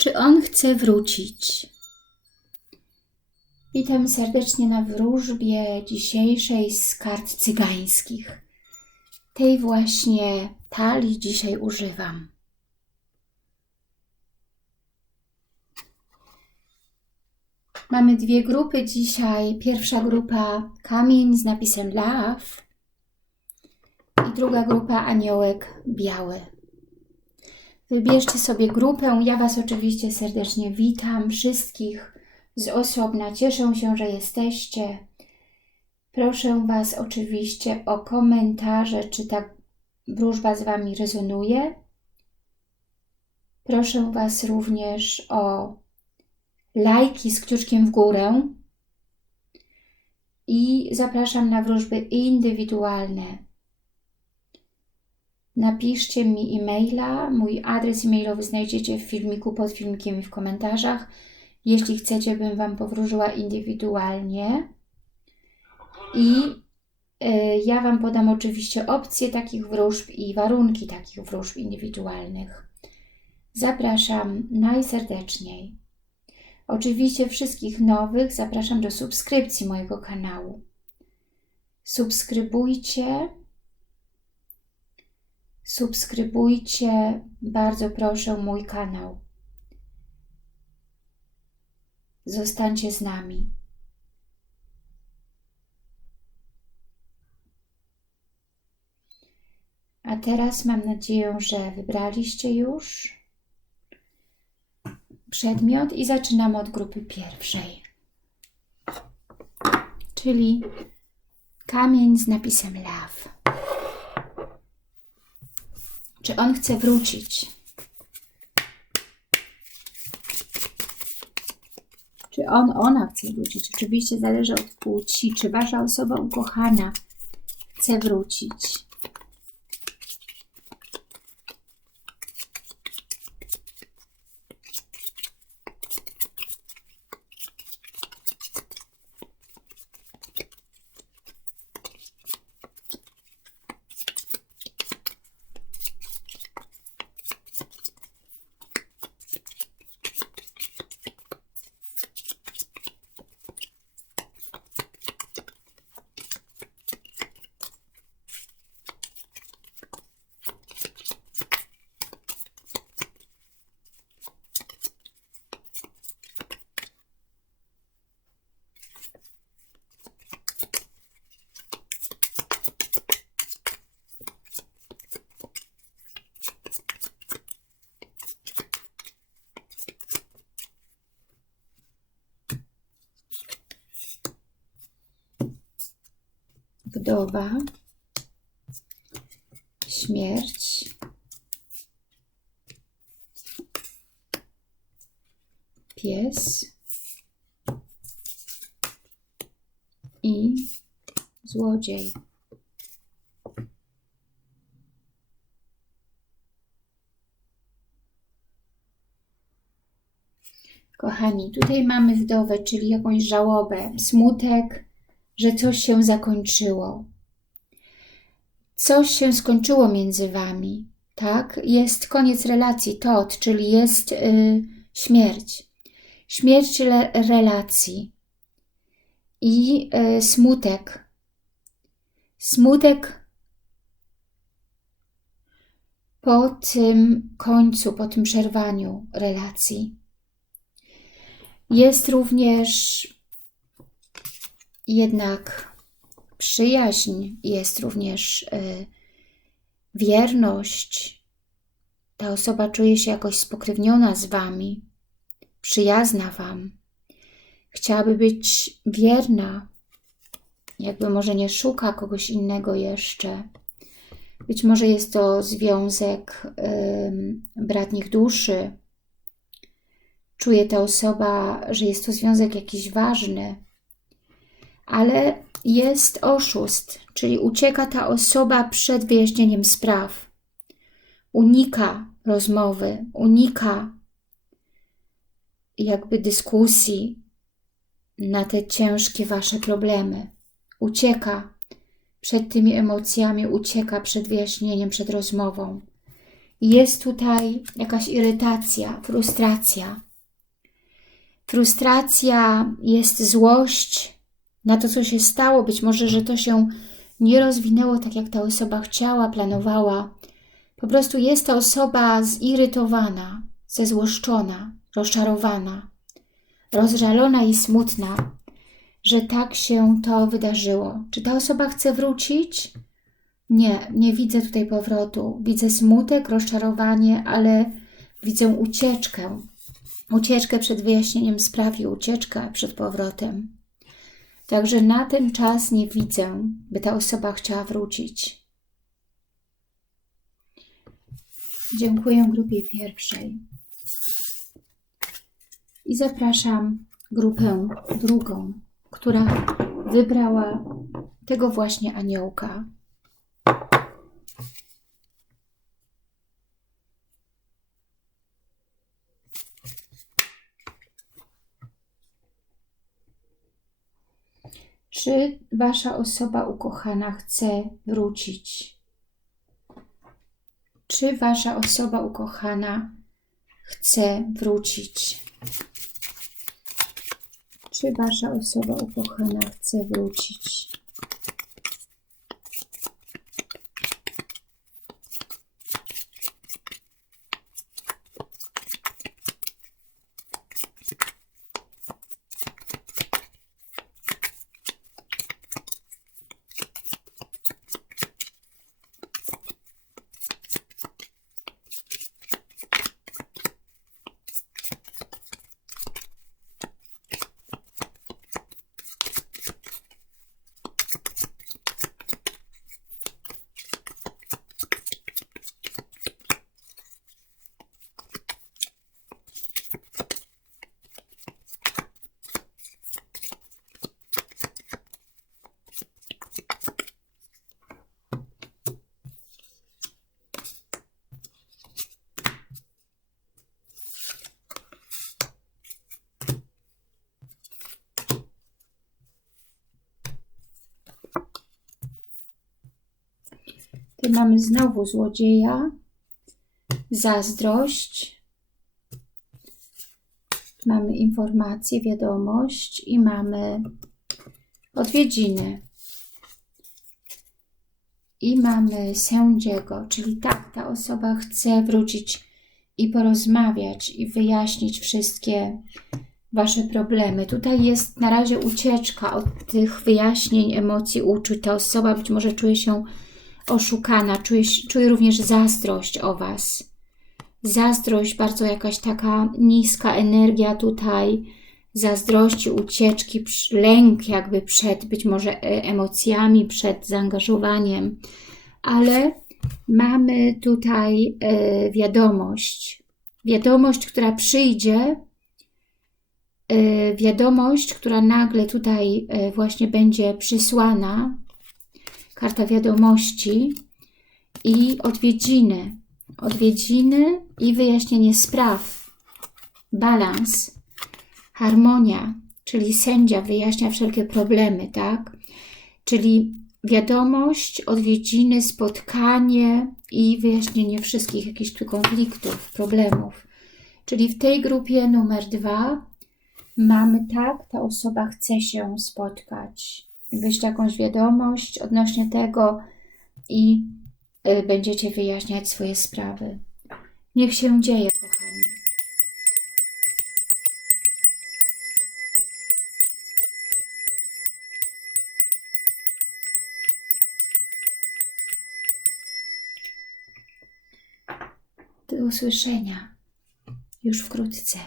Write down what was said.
Czy on chce wrócić? Witam serdecznie na wróżbie dzisiejszej z kart cygańskich. Tej właśnie talii dzisiaj używam. Mamy dwie grupy dzisiaj. Pierwsza grupa kamień z napisem Love i druga grupa aniołek biały. Wybierzcie sobie grupę. Ja Was oczywiście serdecznie witam. Wszystkich z osobna. Cieszę się, że jesteście. Proszę Was oczywiście o komentarze, czy ta wróżba z Wami rezonuje. Proszę Was również o lajki z kciuczkiem w górę i zapraszam na wróżby indywidualne. Napiszcie mi e-maila, mój adres e-mailowy znajdziecie w filmiku, pod filmikiem i w komentarzach. Jeśli chcecie, bym Wam powróżyła indywidualnie. I y, ja Wam podam oczywiście opcje takich wróżb i warunki takich wróżb indywidualnych. Zapraszam najserdeczniej. Oczywiście wszystkich nowych zapraszam do subskrypcji mojego kanału. Subskrybujcie. Subskrybujcie, bardzo proszę, mój kanał. Zostańcie z nami. A teraz mam nadzieję, że wybraliście już przedmiot i zaczynamy od grupy pierwszej. Czyli kamień z napisem love. Czy on chce wrócić? Czy on, ona chce wrócić? Oczywiście zależy od płci. Czy wasza osoba ukochana chce wrócić? Wdowa, śmierć, pies i złodziej. Kochani, tutaj mamy wdowę, czyli jakąś żałobę, smutek, że coś się zakończyło. Coś się skończyło między wami, tak? Jest koniec relacji, tot, czyli jest y, śmierć. Śmierć relacji i y, smutek. Smutek po tym końcu, po tym przerwaniu relacji. Jest również jednak przyjaźń jest również y, wierność. Ta osoba czuje się jakoś spokrewniona z Wami, przyjazna Wam. Chciałaby być wierna, jakby może nie szuka kogoś innego jeszcze. Być może jest to związek y, bratnich duszy. Czuje ta osoba, że jest to związek jakiś ważny, ale jest oszust, czyli ucieka ta osoba przed wyjaśnieniem spraw. Unika rozmowy, unika jakby dyskusji na te ciężkie Wasze problemy. Ucieka przed tymi emocjami, ucieka przed wyjaśnieniem, przed rozmową. Jest tutaj jakaś irytacja, frustracja. Frustracja, jest złość na to, co się stało. Być może, że to się nie rozwinęło tak, jak ta osoba chciała, planowała. Po prostu jest ta osoba zirytowana, zezłoszczona, rozczarowana, rozżalona i smutna, że tak się to wydarzyło. Czy ta osoba chce wrócić? Nie, nie widzę tutaj powrotu. Widzę smutek, rozczarowanie, ale widzę ucieczkę. Ucieczkę przed wyjaśnieniem spraw i ucieczkę przed powrotem. Także na ten czas nie widzę, by ta osoba chciała wrócić. Dziękuję grupie pierwszej. I zapraszam grupę drugą, która wybrała tego właśnie aniołka. Czy wasza osoba ukochana chce wrócić? Czy wasza osoba ukochana chce wrócić? Czy wasza osoba ukochana chce wrócić? Tu mamy znowu złodzieja, zazdrość, mamy informację, wiadomość i mamy odwiedziny. I mamy sędziego, czyli tak, ta osoba chce wrócić i porozmawiać i wyjaśnić wszystkie Wasze problemy. Tutaj jest na razie ucieczka od tych wyjaśnień, emocji, uczuć. Ta osoba być może czuje się oszukana, czuje, czuje również zazdrość o Was. Zazdrość, bardzo jakaś taka niska energia tutaj, zazdrości, ucieczki, lęk jakby przed być może e, emocjami, przed zaangażowaniem, ale mamy tutaj e, wiadomość, wiadomość, która przyjdzie, e, wiadomość, która nagle tutaj właśnie będzie przysłana, karta wiadomości i odwiedziny. Odwiedziny i wyjaśnienie spraw. Balans, harmonia, czyli sędzia wyjaśnia wszelkie problemy, tak? Czyli wiadomość, odwiedziny, spotkanie i wyjaśnienie wszystkich jakichś tu konfliktów, problemów. Czyli w tej grupie numer dwa mamy tak, ta osoba chce się spotkać wyjść jakąś wiadomość odnośnie tego i y, będziecie wyjaśniać swoje sprawy. Niech się dzieje, kochani. Do usłyszenia już wkrótce.